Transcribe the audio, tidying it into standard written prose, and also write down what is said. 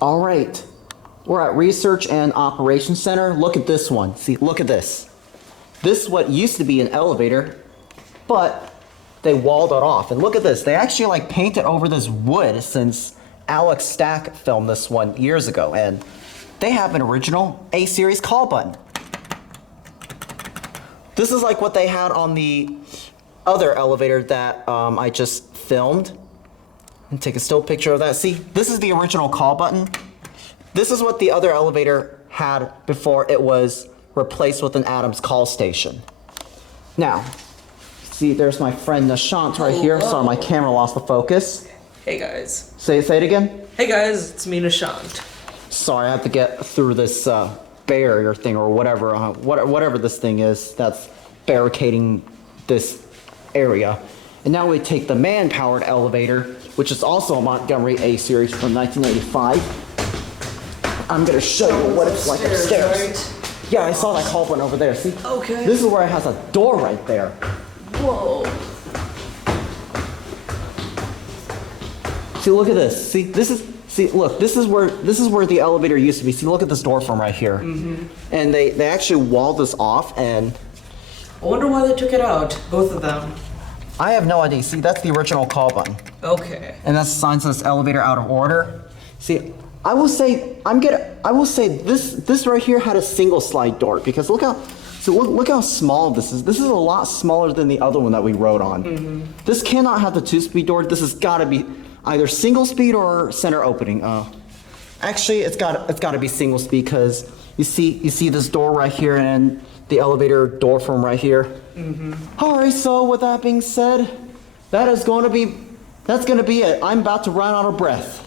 All right, we're at Research and Operations Center. Look at this one. See, look at this. This is what used to be an elevator, but they walled it off. And look at this. They actually like painted over this wood since Alex Stack filmed this one years ago. And they have an original A-series call button. This is like what they had on the other elevator that I just filmed. And take a still picture of that. See, this is the original call button. This is what the other elevator had before it was replaced with an Adams call station. Now, see, there's my friend Nishant right here. Sorry, my camera lost the focus. Hey guys. Say it again. Hey guys, it's me, Nishant. Sorry, I have to get through this barrier thing or whatever, whatever this thing is that's barricading this area. And now we take the man-powered elevator, which is also a Montgomery A-series from 1985. I'm gonna show you what it's like upstairs. Right? Yeah, I saw that call button over there. See? Okay. This is where it has a door right there. Whoa. See, look at this. See, look, this is where the elevator used to be. See, look at this door frame right here. Mm-hmm. And they actually walled this off, and I wonder why they took it out, both of them. I have no idea. See, that's the original call button. Okay. And that's the sign says elevator out of order. See, I will say this right here had a single slide door because look how small this is. This is a lot smaller than the other one that we rode on. Mm-hmm. This cannot have the 2-speed door. This has got to be either single speed or center opening. Actually, it's got to be single speed because you see this door right here and the elevator door frame right here. Mm-hmm. All right. So with that being said, that's going to be it. I'm about to run out of breath.